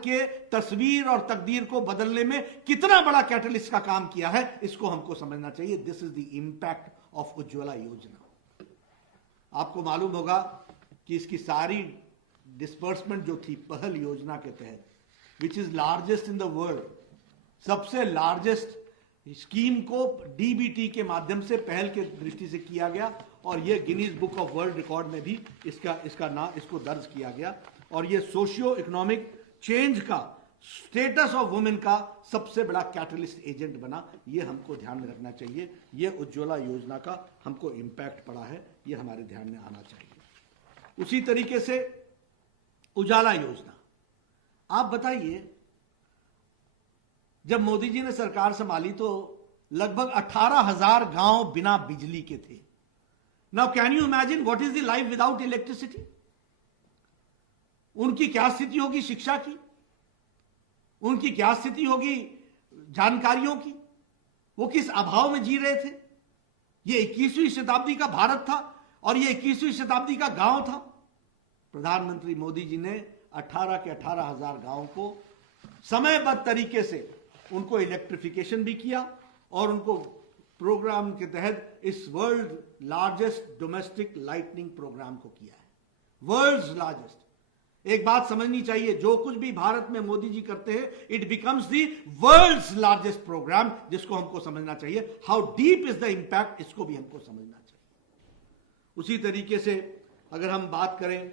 भारत के तस्वीर और तकदीर को बदलने में कितना बड़ा कैटलिस्ट का काम किया है, इसको हमको समझना चाहिए। This is the impact of Ujjwala योजना। आपको मालूम होगा कि इसकी सारी डिस्बर्समेंट जो थी पहल योजना के तहत, which is largest in the world, सबसे लार्जेस्ट स्कीम को डीबीटी के माध्यम से पहल के दृष्टि से किया गया और यह Guinness book of world record में भी इसको दर्ज किया गया। और यह सोशियो इकोनॉमिक चेंज का, स्टेटस ऑफ वुमेन का सबसे बड़ा कैटलिस्ट एजेंट बना। यह हमको ध्यान में रखना चाहिए। यह उज्ज्वला योजना का हमको इंपैक्ट पड़ा है, यह हमारे ध्यान में आना चाहिए। उसी तरीके से उजाला योजना, आप बताइए, जब मोदी जी ने सरकार संभाली तो लगभग 18,000 गांव बिना बिजली के थे। Now can you imagine what is the life without electricity? उनकी क्या स्थिति होगी शिक्षा की, उनकी क्या स्थिति होगी जानकारियों की, वो किस अभाव में जी रहे थे। ये 21वीं शताब्दी का भारत था और ये 21वीं शताब्दी का गांव था। प्रधानमंत्री मोदी जी ने 18 के 18,000 गांवों को समयबद्ध तरीके से उनको इलेक्ट्रिफिकेशन भी किया और उनको प्रोग्राम के तहत इस world largest domestic lightning programme को किया है, वर्ल्ड्स लार्जेस्ट। एक बात समझनी चाहिए, जो कुछ भी भारत में मोदी जी करते हैं, it becomes the world's largest programme, जिसको हमको समझना चाहिए। How deep is the impact, इसको भी हमको समझना चाहिए। उसी तरीके से अगर हम बात करें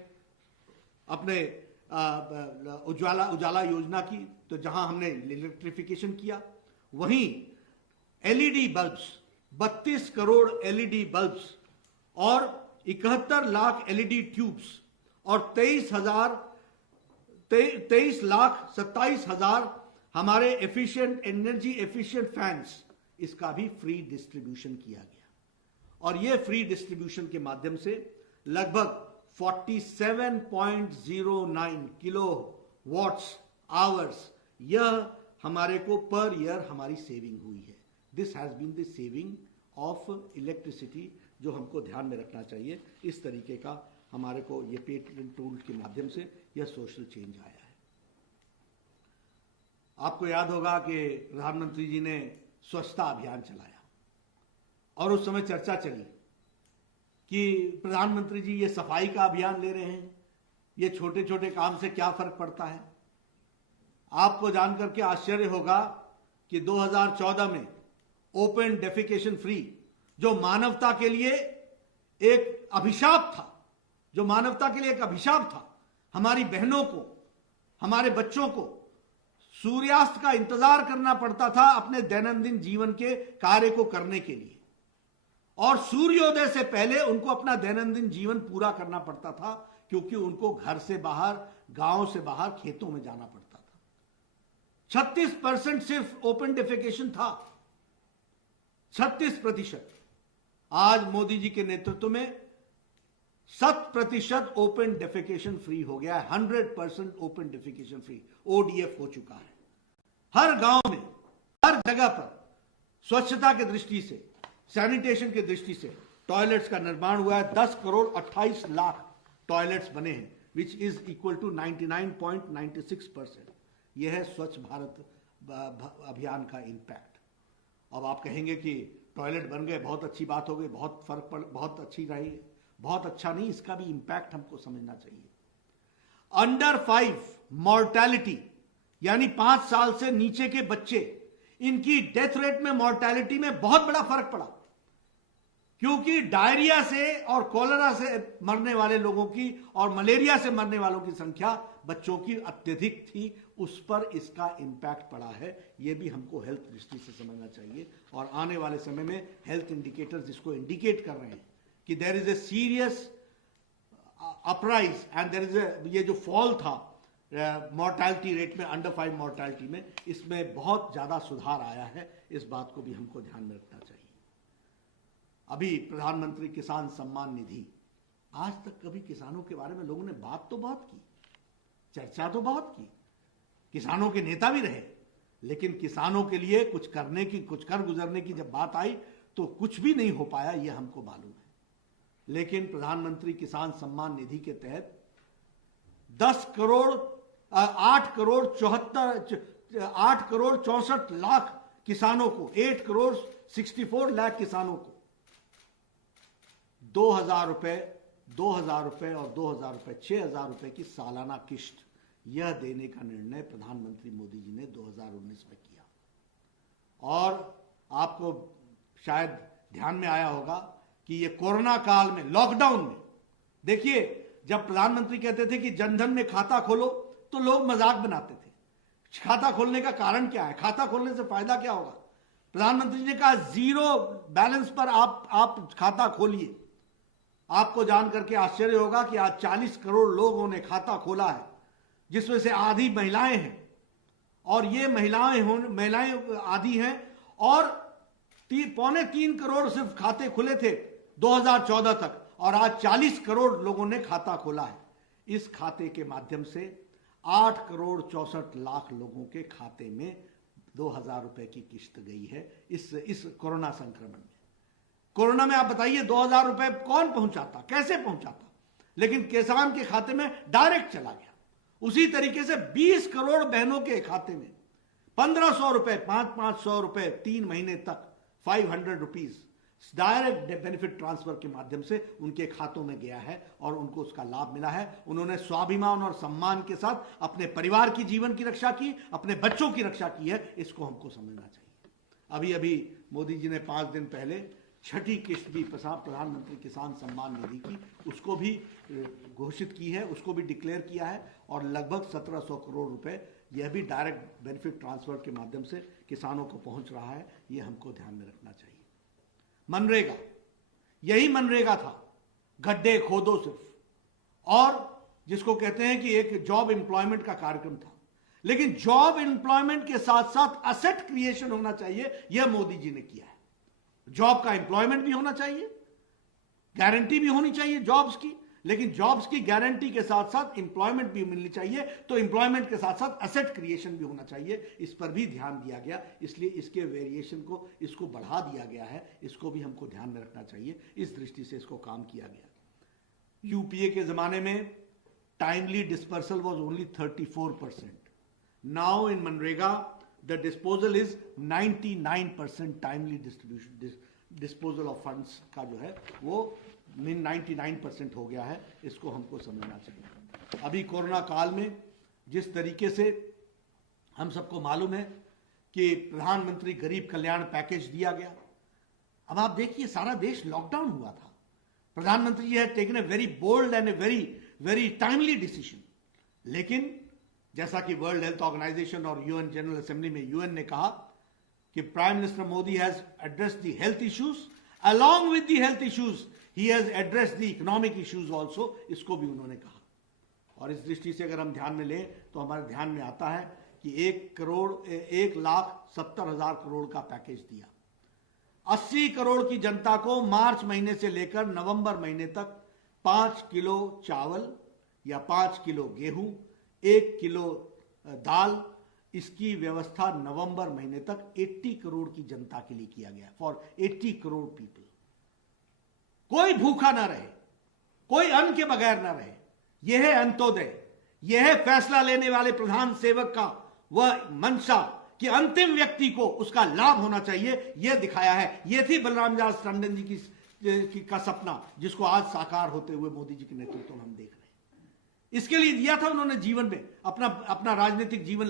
अपने उजाला योजना की, तो जहां हमने इलेक्ट्रिफिकेशन किया, वहीं LED bulbs, 32 crore LED bulbs और 71 लाख एलईडी ट्यूब्स और 23,27,000 हमारे एफिशिएंट, एनर्जी एफिशिएंट फैंस, इसका भी फ्री डिस्ट्रीब्यूशन किया गया। और यह फ्री डिस्ट्रीब्यूशन के माध्यम से लगभग 47.09 किलो वॉट्स आवर्स, यह हमारे को पर ईयर हमारी सेविंग हुई है। This has been the saving of electricity, जो हमको ध्यान में रखना चाहिए। इस तरीके का हमारे को ये पेटेंट टूल के माध्यम से यह सोशल चेंज आया है। आपको याद होगा कि प्रधानमंत्री जी ने स्वच्छता अभियान चलाया और उस समय चर्चा चली कि प्रधानमंत्री जी ये सफाई का अभियान ले रहे हैं, ये छोटे छोटे काम से क्या फर्क पड़ता है। आपको जानकर के आश्चर्य होगा कि 2014 में ओपन डेफिकेशन फ्री, जो मानवता के लिए एक अभिशाप था, जो मानवता के लिए एक अभिशाप था, हमारी बहनों को, हमारे बच्चों को सूर्यास्त का इंतजार करना पड़ता था अपने दैनंदिन जीवन के कार्य को करने के लिए, और सूर्योदय से पहले उनको अपना दैनंदिन जीवन पूरा करना पड़ता था, क्योंकि उनको घर से बाहर, गांव से बाहर, खेतों में जाना पड़ता था। 36% सिर्फ ओपन डेफिकेशन था, 36%। आज मोदी जी के नेतृत्व में 100% ओपन डेफिकेशन फ्री हो गया है। 100% ओपन डेफिकेशन फ्री, ओडीएफ हो चुका है। हर गांव में, हर जगह पर स्वच्छता की दृष्टि से, सैनिटेशन की दृष्टि से टॉयलेट्स का निर्माण हुआ है। 10 करोड़ 28 लाख टॉयलेट्स बने हैं, विच इज इक्वल टू 99.96%। यह है स्वच्छ भारत अभियान का इंपैक्ट। अब आप कहेंगे कि टॉयलेट बन गए, बहुत अच्छी बात हो गई, बहुत फर्क पड़, बहुत अच्छी रही। बहुत अच्छा नहीं, इसका भी इंपैक्ट हमको समझना चाहिए। अंडर 5 मॉर्टैलिटी, यानी 5 साल से नीचे के बच्चे, इनकी डेथ रेट में, मॉर्टैलिटी में बहुत बड़ा फर्क पड़ा, क्योंकि डायरिया से और कॉलेरा से मरने वाले लोगों की और मलेरिया से मरने वालों की संख्या बच्चों की अत्यधिक थी। उस पर इसका इंपैक्ट पड़ा है। यह भी हमको हेल्थ दृष्टि से समझना चाहिए। और आने वाले समय में हेल्थ इंडिकेटर्स इसको इंडिकेट कर रहे हैं कि there is a serious uprise and there is a, ये जो फॉल था मॉर्टैलिटी रेट में, अंडर 5 मॉर्टैलिटी में, इसमें बहुत ज्यादा सुधार आया है। इस बात को भी हमको ध्यान में रखना चाहिए। अभी प्रधानमंत्री किसान सम्मान निधि, आज तक कभी किसानों के बारे में लोगों ने बात तो बहुत की, चर्चा तो बहुत की, किसानों के नेता भी रहे, लेकिन किसानों के लिए कुछ करने की, कुछ कर गुजरने की जब बात आई तो कुछ भी नहीं हो पाया, यह हमको मालूम है। लेकिन प्रधानमंत्री किसान सम्मान निधि के तहत 10 करोड़ 8 करोड़ 64 लाख किसानों को, 8 करोड़ 64 लाख किसानों को 2,000 रुपए और 2,000 रुपए 6,000 रुपए की सालाना किश्त यह देने का निर्णय प्रधानमंत्री मोदी जी ने 2019 में किया। और आपको शायद ध्यान में आया होगा कि ये कोरोना काल में, लॉकडाउन में, देखिए जब प्रधानमंत्री कहते थे कि जनधन में खाता खोलो तो लोग मजाक बनाते थे। खाता खोलने का कारण क्या है, खाता खोलने से फायदा क्या होगा? प्रधानमंत्री ने कहा जीरो बैलेंस पर आप खाता खोलिए। आपको जान करके आश्चर्य होगा कि आज 40 करोड़ लोगों ने खाता खोला है, जिसमें से आधी महिलाएं हैं। और ये महिलाएं आधी हैं, और 3.25 करोड़ सिर्फ खाते खुले थे 2014 तक, और आज 40 करोड़ लोगों ने खाता खोला है। इस खाते के माध्यम से 8 करोड़ 64 लाख लोगों के खाते में 2,000 रुपए की किश्त गई है इस कोरोना संक्रमण में। कोरोना में आप बताइए 2,000 रुपए कौन पहुंचाता, कैसे पहुंचाता? लेकिन किसान के खाते में डायरेक्ट चला गया। उसी तरीके से 20 करोड़ बहनों के खाते में 1,500 रुपए, 500 रुपए 3 महीने तक, 500 रुपीज डायरेक्ट बेनिफिट ट्रांसफर के माध्यम से उनके खातों में गया है और उनको उसका लाभ मिला है। उन्होंने स्वाभिमान और सम्मान के साथ अपने परिवार की जीवन की रक्षा की, अपने बच्चों की रक्षा की है। इसको हमको समझना चाहिए। अभी मोदी जी ने 5 दिन पहले छठी किश्त भी प्रधानमंत्री किसान सम्मान निधि की, उसको भी घोषित की है, उसको भी डिक्लेयर किया है, और लगभग 1,700 करोड़ रुपए यह भी डायरेक्ट बेनिफिट ट्रांसफर के माध्यम से किसानों को पहुंच रहा है। यह हमको ध्यान में रखना चाहिए। मनरेगा, यही मनरेगा था, गड्ढे खोदो सिर्फ, और जिसको कहते हैं कि एक जॉब एम्प्लॉयमेंट का कार्यक्रम था। लेकिन जॉब एम्प्लॉयमेंट के साथ साथ असेट क्रिएशन होना चाहिए, यह मोदी जी ने किया है। जॉब का एम्प्लॉयमेंट भी होना चाहिए, गारंटी भी होनी चाहिए जॉब्स की, लेकिन जॉब्स की गारंटी के साथ साथ एम्प्लॉयमेंट भी मिलनी चाहिए। तो एम्प्लॉयमेंट के साथ साथ एसेट क्रिएशन भी होना चाहिए। इस पर भी ध्यान दिया गया, इसलिए इसके वेरिएशन को, इसको बढ़ा दिया गया है। इसको भी हमको ध्यान में रखना चाहिए। इस दृष्टि से इसको काम किया गया। यूपीए के जमाने में timely dispersal was only 34%। Now in MNREGA the disposal is 99% timely disposal of funds का जो है वो 99% हो गया है। इसको हमको समझना चाहिए। अभी कोरोना काल में जिस तरीके से हम सबको मालूम है कि प्रधानमंत्री गरीब कल्याण पैकेज दिया गया। अब आप देखिए सारा देश लॉकडाउन हुआ था। प्रधानमंत्री ji had taken a very bold and a very timely decision. लेकिन जैसा कि वर्ल्ड हेल्थ ऑर्गेनाइजेशन और यूएन जनरल असेंबली में यूएन ने कहा कि Prime Minister Modi has addressed the health issues, along with the health issues he has addressed the economic issues also. इसको भी उन्होंने कहा। और इस दृष्टि से अगर हम ध्यान में लें तो हमारे ध्यान में आता है कि 1,70,000 करोड़ का पैकेज दिया। 80 करोड़ की जनता को मार्च महीने से लेकर नवंबर महीने तक 5 किलो चावल या 5 किलो गेहूं, 1 किलो दाल, इसकी व्यवस्था नवंबर महीने तक 80 करोड़ की जनता के लिए किया गया। For 80 crore people. कोई भूखा ना रहे, कोई अन्न के बगैर ना रहे। यह है अंत्योदय। यह है फैसला लेने वाले प्रधान सेवक का वह मंशा कि अंतिम व्यक्ति को उसका लाभ होना चाहिए। यह दिखाया है। यह थी बलराम दास टंडन जी का सपना, जिसको आज साकार होते हुए मोदी जी के नेतृत्व में हम देख रहे हैं। इसके लिए दिया था उन्होंने जीवन में अपना राजनीतिक जीवन